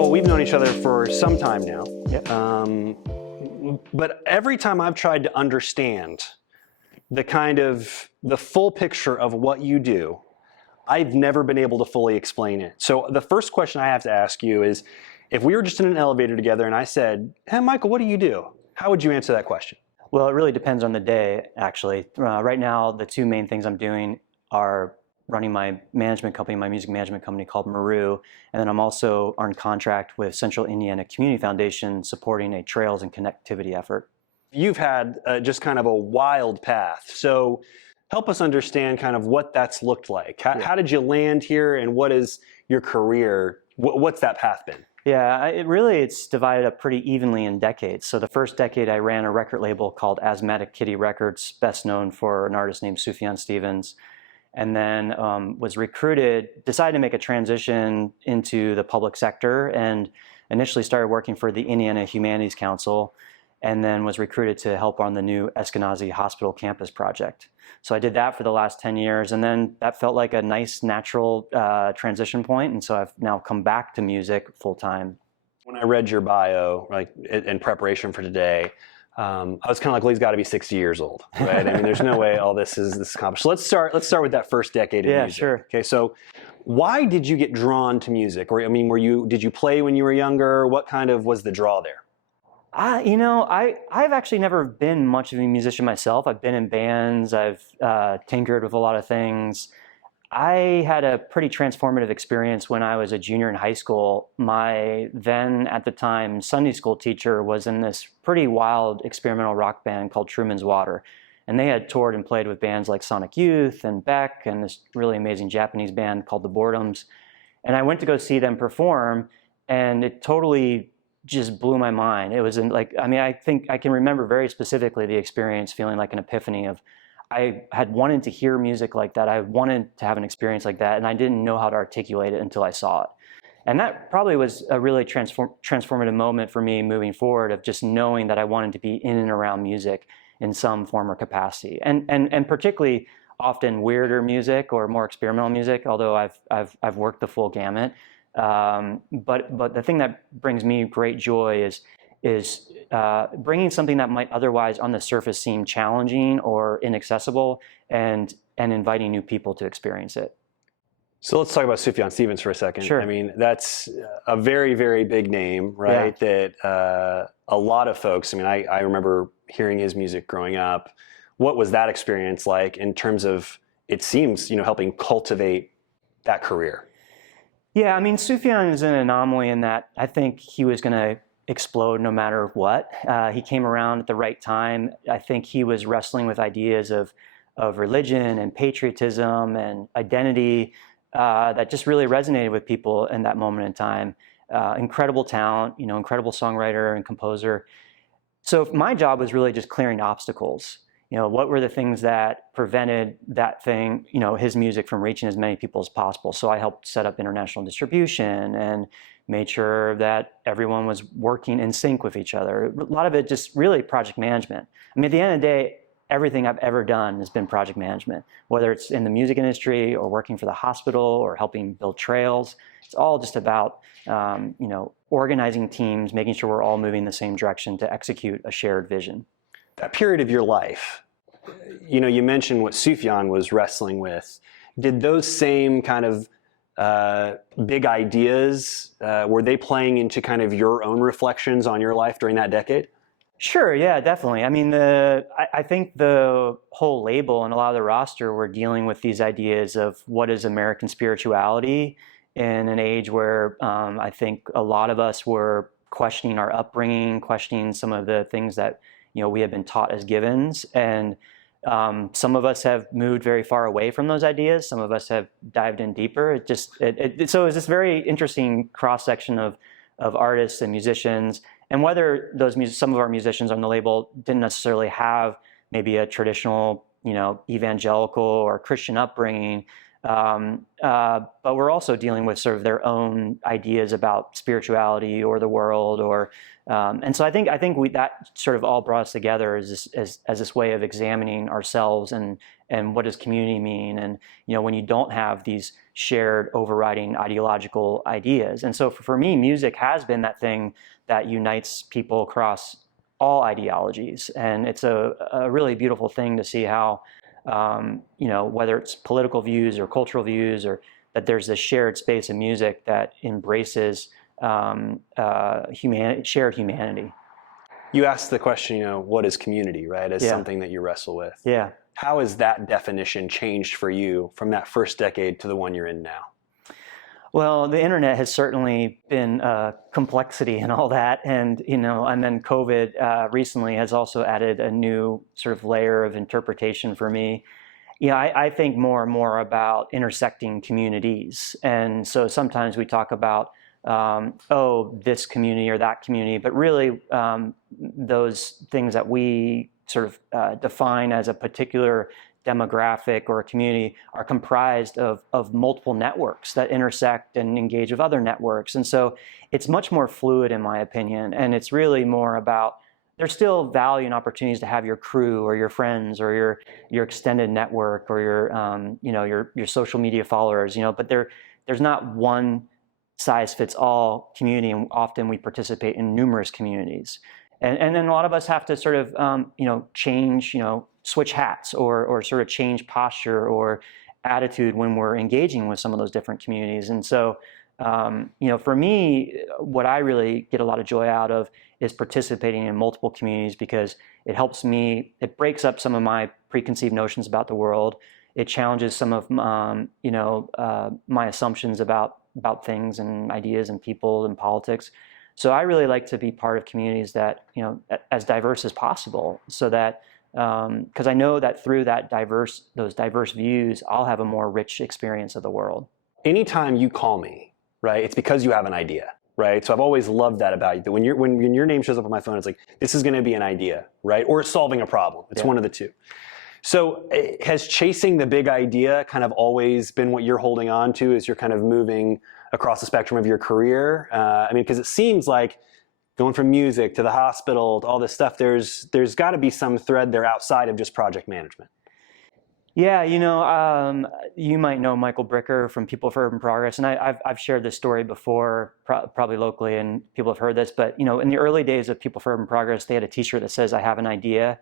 Michael, we've known each other for some time now. Yep. But every time I've tried to understand the full picture of what you do, I've never been able to fully explain it. So the first question I have to ask you is, if we were just in an elevator together and I said, "Hey, Michael, what do you do?" How would you answer that question? Well, it really depends on the day, actually. Right now, the two main things I'm doing are running my management company, my music management company called Maru, and then I'm also on contract with Central Indiana Community Foundation supporting a trails and connectivity effort. You've had just kind of a wild path. So help us understand kind of what that's looked like. How did you land here, and what is your career? What's that path been? Yeah, it's divided up pretty evenly in decades. So the first decade I ran a record label called Asthmatic Kitty Records, best known for an artist named Sufjan Stevens. And then was recruited, decided to make a transition into the public sector, and initially started working for the Indiana Humanities Council, and then was recruited to help on the new Eskenazi Hospital campus project. So I did that for the last 10 years, and then that felt like a nice, natural transition point, and so I've now come back to music full-time. When I read your bio, like in preparation for today, I was kind of like, well, he's got to be 60 years old, right? I mean, there's no way all this is accomplished. So let's start with that first decade of music. Sure. Okay, so why did you get drawn to music? Or I mean, did you play when you were younger? What kind of was the draw there? I've actually never been much of a musician myself. I've been in bands. I've tinkered with a lot of things. I had a pretty transformative experience when I was a junior in high school. My then, at the time, Sunday school teacher was in this pretty wild experimental rock band called Truman's Water. And they had toured and played with bands like Sonic Youth and Beck and this really amazing Japanese band called The Boredoms. And I went to go see them perform, and it totally just blew my mind. It was I think I can remember very specifically the experience, feeling like an epiphany of, I had wanted to hear music like that. I wanted to have an experience like that, and I didn't know how to articulate it until I saw it. And that probably was a really transformative moment for me moving forward, of just knowing that I wanted to be in and around music in some form or capacity, and particularly often weirder music or more experimental music. Although I've worked the full gamut, but the thing that brings me great joy is bringing something that might otherwise on the surface seem challenging or inaccessible, and inviting new people to experience it. So let's talk about Sufjan Stevens for a second. Sure. I mean, that's a very, very big name, right? Yeah. That a lot of folks, I mean, I remember hearing his music growing up. What was that experience like in terms of, it seems, helping cultivate that career? Yeah, I mean, Sufjan is an anomaly in that I think he was going to explode no matter what. He came around at the right time. I think he was wrestling with ideas of religion and patriotism and identity that just really resonated with people in that moment in time. Incredible talent, incredible songwriter and composer. So my job was really just clearing obstacles. What were the things that prevented that thing, his music, from reaching as many people as possible? So I helped set up international distribution and made sure that everyone was working in sync with each other. A lot of it just really project management. I mean, at the end of the day, everything I've ever done has been project management, whether it's in the music industry or working for the hospital or helping build trails. It's all just about, organizing teams, making sure we're all moving in the same direction to execute a shared vision. That period of your life, you mentioned what Sufjan was wrestling with. Did those same kind of big ideas, were they playing into kind of your own reflections on your life during that decade? Sure, yeah, definitely. I mean, I think the whole label and a lot of the roster were dealing with these ideas of what is American spirituality in an age where I think a lot of us were questioning our upbringing, questioning some of the things that we have been taught as givens, and some of us have moved very far away from those ideas. Some of us have dived in deeper. So it's this very interesting cross section of artists and musicians, and whether some of our musicians on the label didn't necessarily have maybe a traditional evangelical or Christian upbringing, but we're also dealing with sort of their own ideas about spirituality or the world, and so I think that sort of all brought us together as this way of examining ourselves and what does community mean, and when you don't have these shared overriding ideological ideas. And so for me, music has been that thing that unites people across all ideologies. And it's a really beautiful thing to see how, whether it's political views or cultural views, or that there's this shared space of music that embraces shared humanity. You asked the question, what is community, right? As Yeah. something that you wrestle with. Yeah. How has that definition changed for you from that first decade to the one you're in now? Well, the internet has certainly been complexity and all that, and then COVID recently has also added a new sort of layer of interpretation for me. I think more and more about intersecting communities, and so sometimes we talk about this community or that community, but really those things that we sort of define as a particular demographic or a community are comprised of multiple networks that intersect and engage with other networks. And so it's much more fluid, in my opinion, and it's really more about, there's still value and opportunities to have your crew or your friends or your extended network or your social media followers, but there's not one size fits all community, and often we participate in numerous communities. And then a lot of us have to sort of, change, switch hats or sort of change posture or attitude when we're engaging with some of those different communities. And so, for me, what I really get a lot of joy out of is participating in multiple communities, because it helps me, it breaks up some of my preconceived notions about the world. It challenges some of, my assumptions about things and ideas and people and politics. So I really like to be part of communities that, as diverse as possible, so that, because I know that through those diverse views, I'll have a more rich experience of the world. Anytime you call me, right, it's because you have an idea, right? So I've always loved that about you. That when your name shows up on my phone, it's like, this is going to be an idea, right? Or it's solving a problem. It's one of the two. So has chasing the big idea kind of always been what you're holding on to as you're kind of moving across the spectrum of your career? Because it seems like going from music to the hospital to all this stuff, there's got to be some thread there outside of just project management. Yeah, you might know Michael Bricker from People for Urban Progress, and I've shared this story before, probably locally, and people have heard this. But in the early days of People for Urban Progress, they had a T-shirt that says "I have an idea,"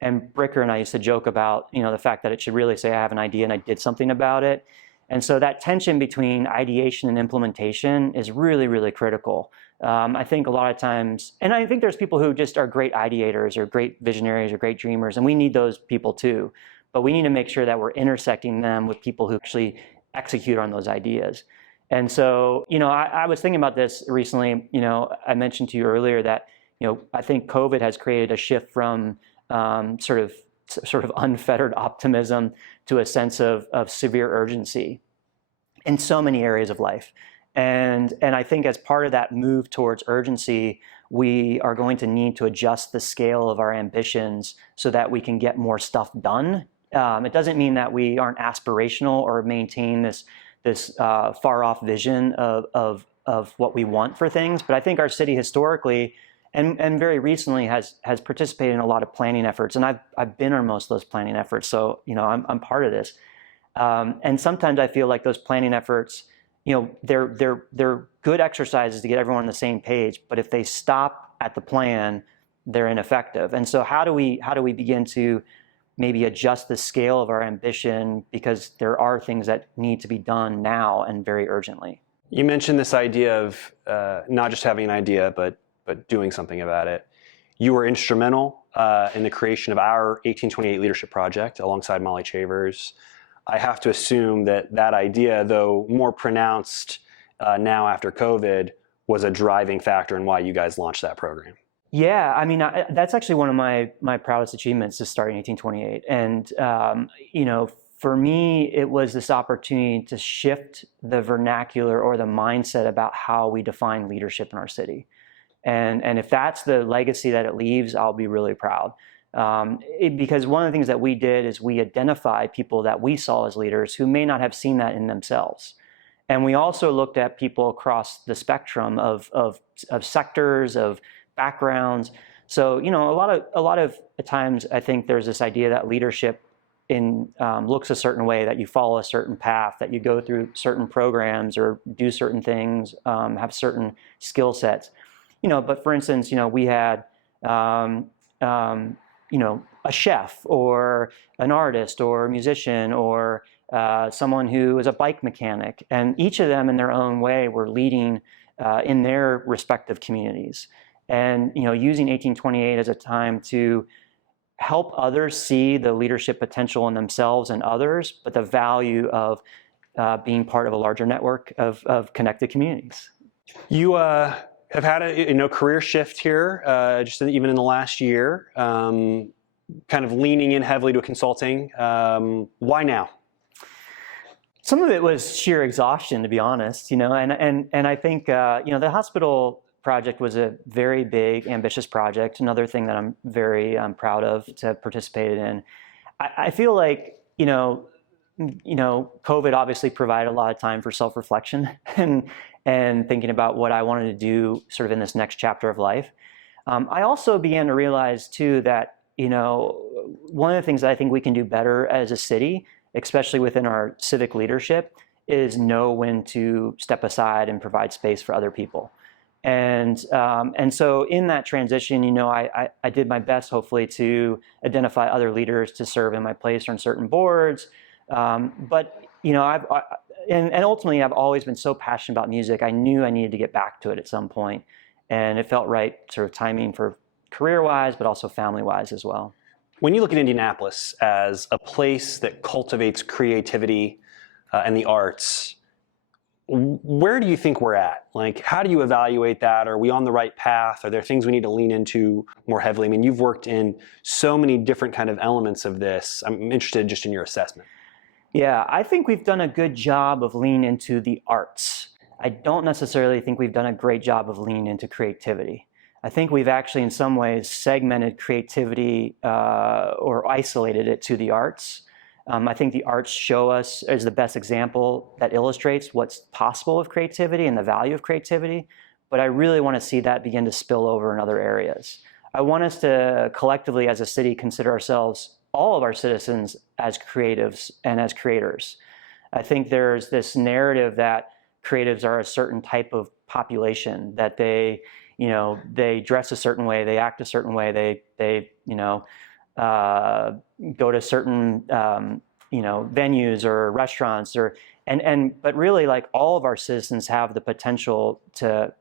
and Bricker and I used to joke about the fact that it should really say "I have an idea" and I did something about it. And so that tension between ideation and implementation is really, really critical. I think a lot of times, and I think there's people who just are great ideators or great visionaries or great dreamers, and we need those people too. But we need to make sure that we're intersecting them with people who actually execute on those ideas. And so, I was thinking about this recently. I mentioned to you earlier that, I think COVID has created a shift from sort of unfettered optimism to a sense of severe urgency in so many areas of life. And I think as part of that move towards urgency, we are going to need to adjust the scale of our ambitions so that we can get more stuff done. It doesn't mean that we aren't aspirational or maintain this far off vision of what we want for things. But I think our city historically and very recently has participated in a lot of planning efforts, and I've been on most of those planning efforts. So I'm part of this, and sometimes I feel like those planning efforts, they're good exercises to get everyone on the same page. But if they stop at the plan, they're ineffective. And so how do we begin to maybe adjust the scale of our ambition, because there are things that need to be done now and very urgently. You mentioned this idea of not just having an idea, but doing something about it. You were instrumental in the creation of our 1828 Leadership Project alongside Molly Chavers. I have to assume that idea, though more pronounced now after COVID, was a driving factor in why you guys launched that program. Yeah, that's actually one of my proudest achievements, is starting 1828. And, for me, it was this opportunity to shift the vernacular or the mindset about how we define leadership in our city. And if that's the legacy that it leaves, I'll be really proud. Because one of the things that we did is we identified people that we saw as leaders who may not have seen that in themselves. And we also looked at people across the spectrum of sectors, of backgrounds. So, a lot of times I think there's this idea that leadership looks a certain way, that you follow a certain path, that you go through certain programs or do certain things, have certain skill sets. But for instance, we had a chef or an artist or a musician or someone who is a bike mechanic, and each of them in their own way were leading in their respective communities, and using 1828 as a time to help others see the leadership potential in themselves and others, but the value of being part of a larger network of connected communities. You have had a career shift here, just even in the last year, kind of leaning in heavily to consulting. Why now? Some of it was sheer exhaustion, to be honest. And I think the hospital project was a very big, ambitious project. Another thing that I'm very proud of to have participated in. I feel like COVID obviously provided a lot of time for self-reflection and thinking about what I wanted to do sort of in this next chapter of life. I also began to realize too that one of the things that I think we can do better as a city, especially within our civic leadership, is know when to step aside and provide space for other people. And so in that transition, I did my best, hopefully, to identify other leaders to serve in my place on certain boards. But ultimately, I've always been so passionate about music. I knew I needed to get back to it at some point, and it felt right, sort of timing for career-wise, but also family-wise as well. When you look at Indianapolis as a place that cultivates creativity and the arts, where do you think we're at? Like, how do you evaluate that? Are we on the right path? Are there things we need to lean into more heavily? I mean, you've worked in so many different kind of elements of this. I'm interested just in your assessment. Yeah, I think we've done a good job of leaning into the arts. I don't necessarily think we've done a great job of leaning into creativity. I think we've actually, in some ways, segmented creativity or isolated it to the arts. I think the arts show us as the best example that illustrates what's possible with creativity and the value of creativity, but I really want to see that begin to spill over in other areas. I want us to collectively, as a city, consider ourselves, all of our citizens, as creatives and as creators. I think there's this narrative that creatives are a certain type of population, that they dress a certain way, they act a certain way, they go to certain venues or restaurants, but really, like, all of our citizens have the potential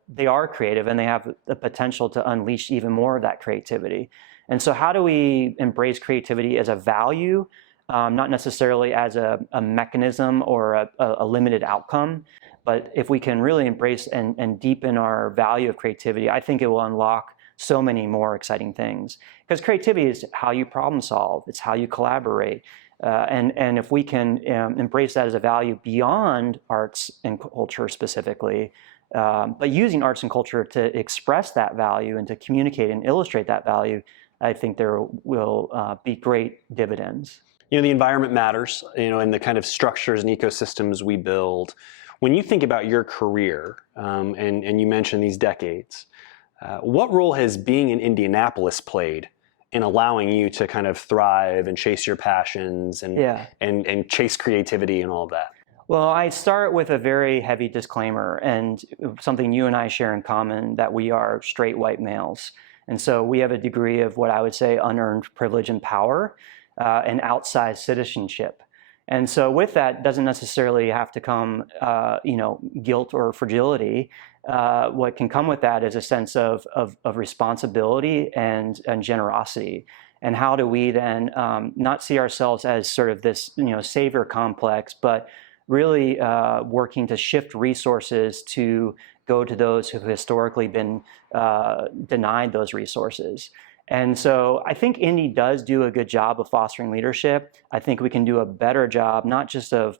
they are creative, and they have the potential to unleash even more of that creativity. And so how do we embrace creativity as a value, not necessarily as a mechanism or a limited outcome? But if we can really embrace and deepen our value of creativity, I think it will unlock so many more exciting things. Because creativity is how you problem solve. It's how you collaborate. And if we can embrace that as a value beyond arts and culture specifically, but using arts and culture to express that value and to communicate and illustrate that value, I think there will be great dividends. The environment matters, and the kind of structures and ecosystems we build. When you think about your career, and you mentioned these decades, what role has being in Indianapolis played in allowing you to kind of thrive and chase your passions and chase creativity and all of that? Well, I start with a very heavy disclaimer, and something you and I share in common, that we are straight white males. And so we have a degree of what I would say unearned privilege and power, and outsized citizenship. And so with that doesn't necessarily have to come, guilt or fragility. What can come with that is a sense of responsibility and generosity. And how do we then not see ourselves as sort of this, savior complex, but really working to shift resources to go to those who've historically been denied those resources. And so I think Indy does do a good job of fostering leadership. I think we can do a better job, not just of,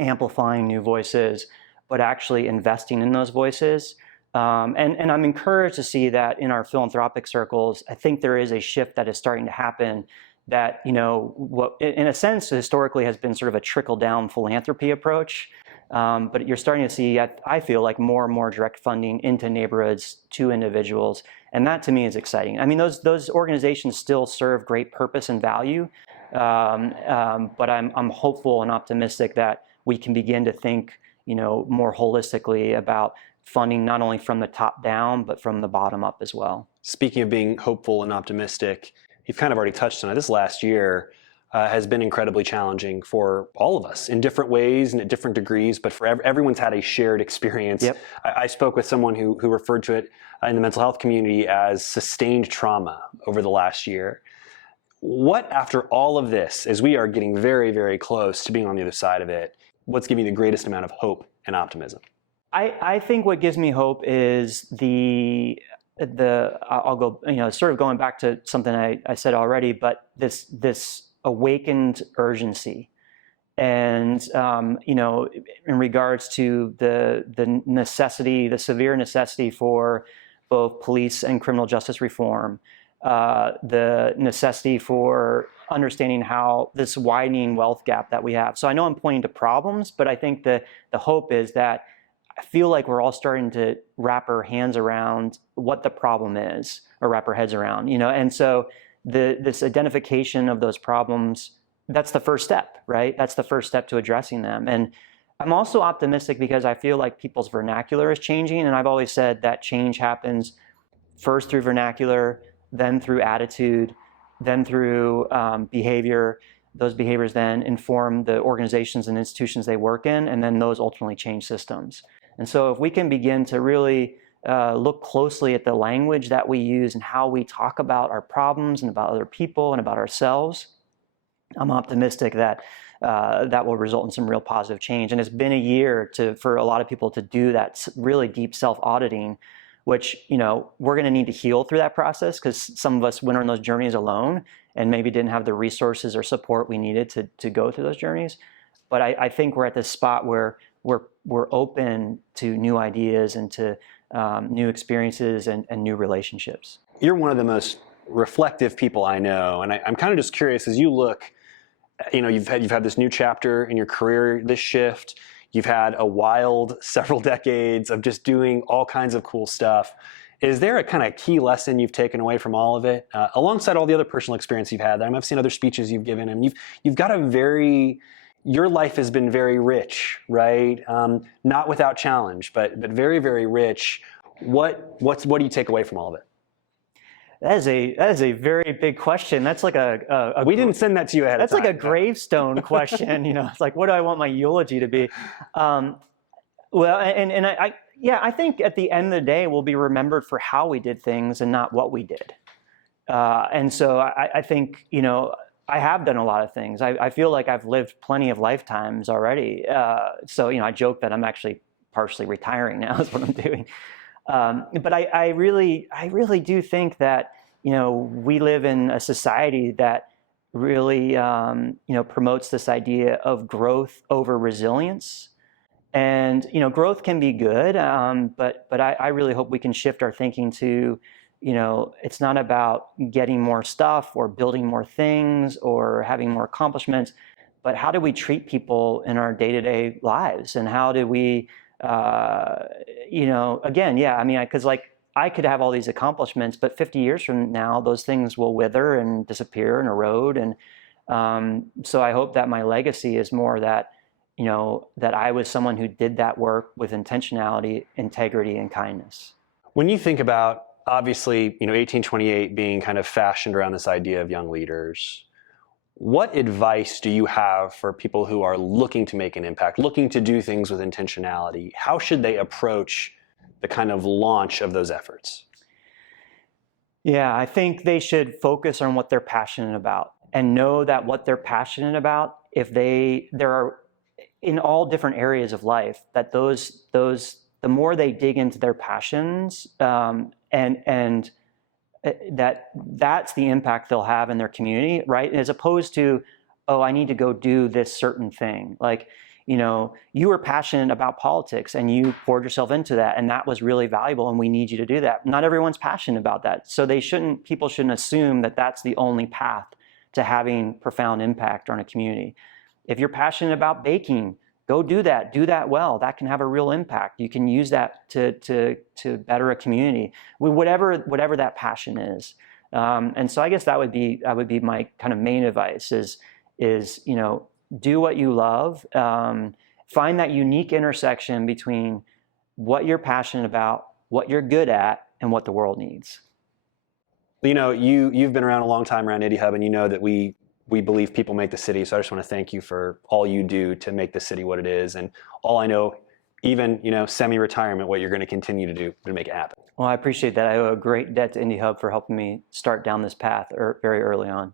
amplifying new voices, but actually investing in those voices. And I'm encouraged to see that in our philanthropic circles. I think there is a shift that is starting to happen that, what in a sense historically has been sort of a trickle-down philanthropy approach. But you're starting to see, I feel like, more and more direct funding into neighborhoods to individuals. And that to me is exciting. I mean, those organizations still serve great purpose and value, But I'm hopeful and optimistic that we can begin to think, more holistically about funding not only from the top down, but from the bottom up as well. Speaking of being hopeful and optimistic, you've kind of already touched on it. This last year has been incredibly challenging for all of us in different ways and at different degrees, but for everyone's had a shared experience. Yep. I spoke with someone who referred to it in the mental health community as sustained trauma over the last year. What, after all of this, as we are getting very, very close to being on the other side of it, what's giving you the greatest amount of hope and optimism? I think what gives me hope is I'll go, sort of going back to something I said already, but this awakened urgency. And, in regards to the necessity, the severe necessity for both police and criminal justice reform, the necessity for understanding how this widening wealth gap that we have. So I know I'm pointing to problems, but I think the hope is that I feel like we're all starting to wrap our hands around what the problem is, or wrap our heads around, and so this identification of those problems, that's the first step, right? That's the first step to addressing them. And I'm also optimistic because I feel like people's vernacular is changing, and I've always said that change happens first through vernacular, then through attitude, then through behavior. Those behaviors then inform the organizations and institutions they work in, and then those ultimately change systems. And so if we can begin to really look closely at the language that we use and how we talk about our problems and about other people and about ourselves, I'm optimistic that that will result in some real positive change. And it's been a year for a lot of people to do that really deep self-auditing, which, we're going to need to heal through that process, because some of us went on those journeys alone and maybe didn't have the resources or support we needed to go through those journeys. But I think we're at this spot where we're open to new ideas and to new experiences and new relationships. You're one of the most reflective people I know, and I'm kind of just curious, as you look, you've had this new chapter in your career, this shift. You've had a wild several decades of just doing all kinds of cool stuff. Is there a kind of key lesson you've taken away from all of it, alongside all the other personal experience you've had? I've seen other speeches you've given, and you've got your life has been very rich, right? Not without challenge, but very, very rich. What do you take away from all of it? That is a very big question. That's like we didn't send that to you ahead of time. That's like a gravestone question. It's like, what do I want my eulogy to be? I think at the end of the day, we'll be remembered for how we did things and not what we did. And so I think, I have done a lot of things. I feel like I've lived plenty of lifetimes already. So I joke that I'm actually partially retiring now is what I'm doing. But I really do think that, we live in a society that really, promotes this idea of growth over resilience. And, growth can be good, but I really hope we can shift our thinking to, it's not about getting more stuff or building more things or having more accomplishments, but how do we treat people in our day-to-day lives? And how do we, because I could have all these accomplishments, but 50 years from now, those things will wither and disappear and erode. And so I hope that my legacy is more that, that I was someone who did that work with intentionality, integrity, and kindness. When you think about, obviously, 1828 being kind of fashioned around this idea of young leaders, what advice do you have for people who are looking to make an impact, looking to do things with intentionality? How should they approach the kind of launch of those efforts? Yeah, I think they should focus on what they're passionate about and know that what they're passionate about, there are in all different areas of life, that the more they dig into their passions, and that's the impact they'll have in their community, right? As opposed to, oh, I need to go do this certain thing. Like, you were passionate about politics and you poured yourself into that, and that was really valuable, and we need you to do that. Not everyone's passionate about that. So people shouldn't assume that that's the only path to having profound impact on a community. If you're passionate about baking, go do that well. That can have a real impact. You can use that to better a community, whatever that passion is. And so I guess that would be my kind of main advice is do what you love, find that unique intersection between what you're passionate about, what you're good at, and what the world needs. You've been around a long time around Indy Hub, and you know that we believe people make the city. So I just want to thank you for all you do to make the city what it is, and all I know, even semi-retirement, what you're going to continue to do to make it happen. Well, I appreciate that. I owe a great debt to Indy Hub for helping me start down this path very early on.